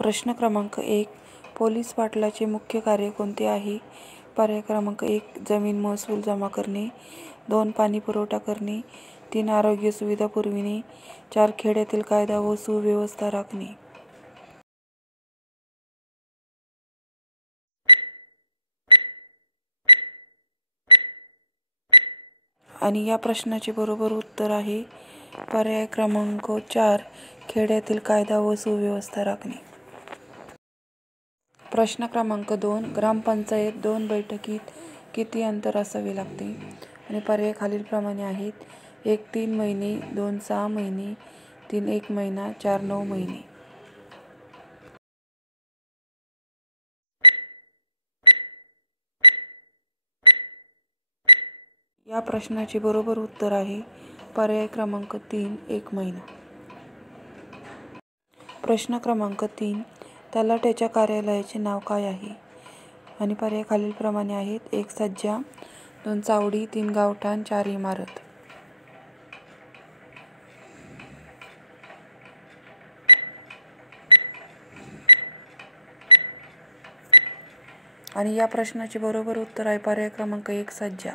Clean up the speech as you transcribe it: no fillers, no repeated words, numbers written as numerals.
प्रश्न क्रमांक 1. पोलीस पाटलाचे मुख्य कार्य कोणते आहे? पर्याय क्रमांक 1. जमीन महसूल जमा करणे. 2. पाणी पुरवठा करणे. 3. आरोग्य सुविधा पुरविणे. 4. खेड्यातील कायदा व सुव्यवस्था राखणे. आणि या प्रश्नाचे बरोबर उत्तर आहे पर्याय क्रमांक 4. खेड्यातील कायदा व सुव्यवस्था राखणे. प्रश्न क्रमांक 2. ग्रामपंचायत 2 बैठकीत किती अंतर असावे लागते? आणि पर्याय खालीलप्रमाणे आहेत. 1. 3 महिने. 2. 6 महिने. 3. 1 महिना. 4. 9 महिने. या प्रश्नाचे बरोबर उत्तर आहे पर्याय क्रमांक 3. 1 महिना. प्रश्न क्रमांक 3. तलाठ्याच्या कार्यालयाचे नाव काय आहे? आणि पर्याय खालीलप्रमाणे आहेत. 1. सज्जा. 2. चावडी. 3. गावठाण. 4. इमारत. आणि या प्रश्नाचे बरोबर उत्तर आहे पर्याय क्रमांक 1. सज्जा.